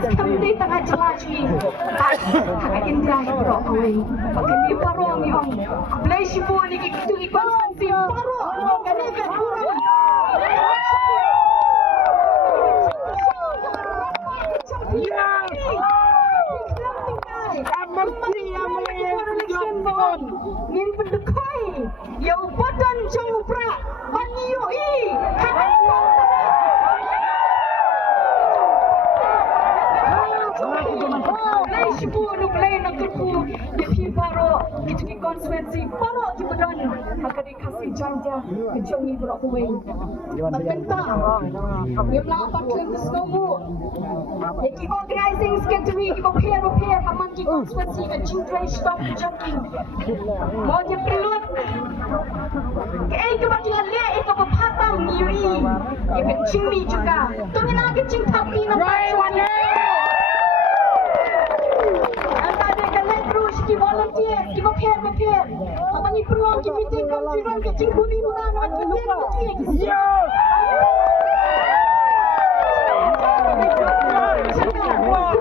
Someday tengah jelajah, hak indah bro away. Pakai ni parong ni om, belai sipu ni itu ikon santi parong, kan ni kan kurang. Ngin pendekoi, yau badan jang upra, banyo i, Play sipu nu play nak turku Yaki baro Kitui konsuensi Baro ki badan Hakari kasih janja Kejongi berok kuwe Pagmenta Yamla patlen kesnomu Yaki organizing secretary Ki repair Haman ki konsuensi Kejintrai stop kejongi Maunya pelut Kei kebakilan le Ito papatam Niui Yaki cingmi juga Tungin lagi cing tapi Nampak suami ki volunteer, ki repair. Apa ni peluang ki meeting conference ke cingkuni bukan macam ni.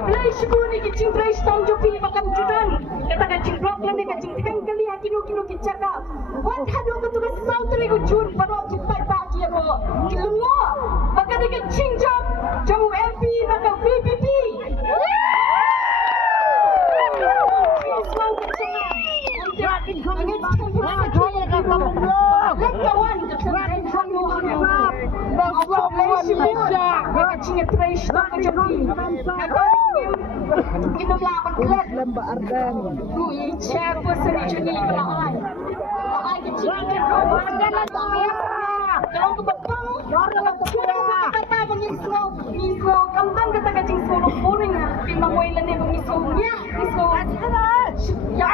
Play sibu ni ki cingtrai stong jopi makan judan. Katakan cingblok lani ka cingteng kali kino ki caka. Wan hadu ka tugas sautu ni jun pada ki pai pagi ko. Ki lungo. Maka ni cingjam jauh MP nak VPP. Ya,